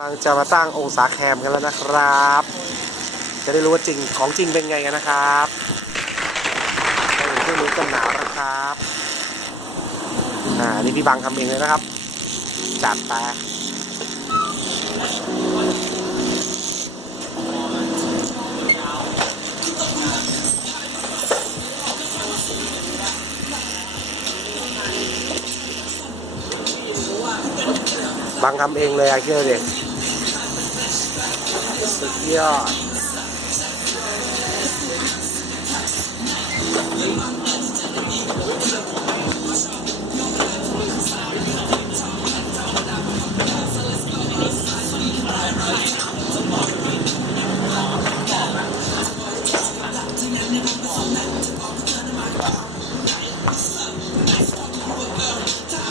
กำลังจะมาตั้งองศาแคมกันแล้วนะครับ จะได้รู้ว่าจริงของจริงเป็นไงกันนะครับเครื่องมือกันหนาวนะครับอ่านี่พี่บังทำเองเลยนะครับ จัดไปบังทำเองเลยอะเชื่อเดิ สุดยอด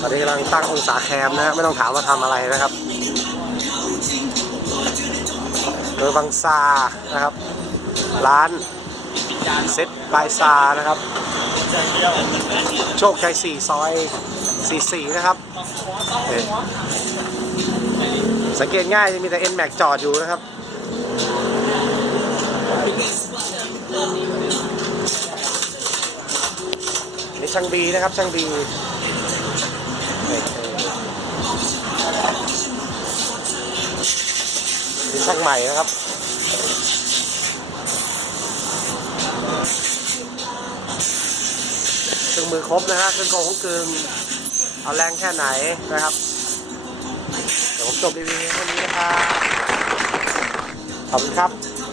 ตอนนี้กำลังตั้งองศาแคมนะฮะไม่ต้องถามว่าทำอะไรนะครับ เบอบังซานะครับ ร้านเซ็ตบายซานะครับ โชคชัย4ซอย44นะครับ สังเกตง่ายจะมีแต่ N Max จอดอยู่นะครับนี่ช่างบีนะครับช่างบี ช่างใหม่นะครับเครื่องมือครบนะฮะเครื่องกองของกึงเอาแรงแค่ไหนนะครับ เดี๋ยวผมจบรีวิวแค่นี้นะครับขอบคุณครับ